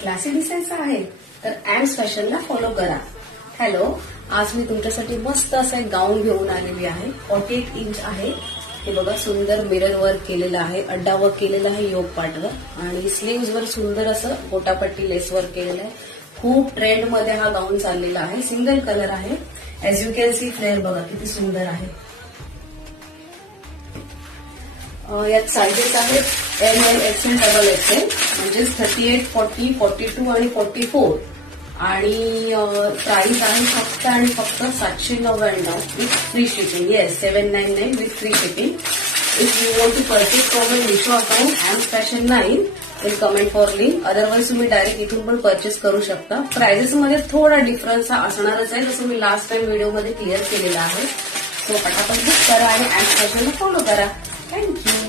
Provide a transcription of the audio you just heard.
Classy दिसायचं आहे तर ॲम्स फॅशनला फॉलो करा. हॅलो, आज मी तुमच्यासाठी मस्त असं एक गाऊन घेऊन आलेली आहे. 48 इंच आहे. हे बघा, सुंदर मिरर वर्क केलेलं आहे, अड्डा वर्क केलेला आहे योग पार्टवर आणि स्लीव्स वर सुंदर असं गोटापट्टी लेस वर्क केलेलं आहे. खूप ट्रेंड मध्ये हा गाऊन चाललेला आहे. सिंगल कलर आहे. As you can see flare बघा किती सुंदर आहे. यात सायझेस आहेत ML, XL, XXL म्हणजे 38, 40, 42 आणि 44 आणि प्राइस आहे फक्त आणि फक्त 799 with free shipping. Yes, 799 with free shipping. If you want to purchase from my Meesho account Ams fashion 9 will comment for link. Otherwise तुम्ही डायरेक्ट इथून पण परचेस करू शकता. प्राइजेस मध्ये थोडा डिफरन्स हा असणारच आहे, जसं मी लास्ट टाइम व्हिडिओमध्ये क्लिअर केलेला आहे. सो पटापट बुक करा आणि ॲम्स फॅशनला फॉलो करा. थँक्यू.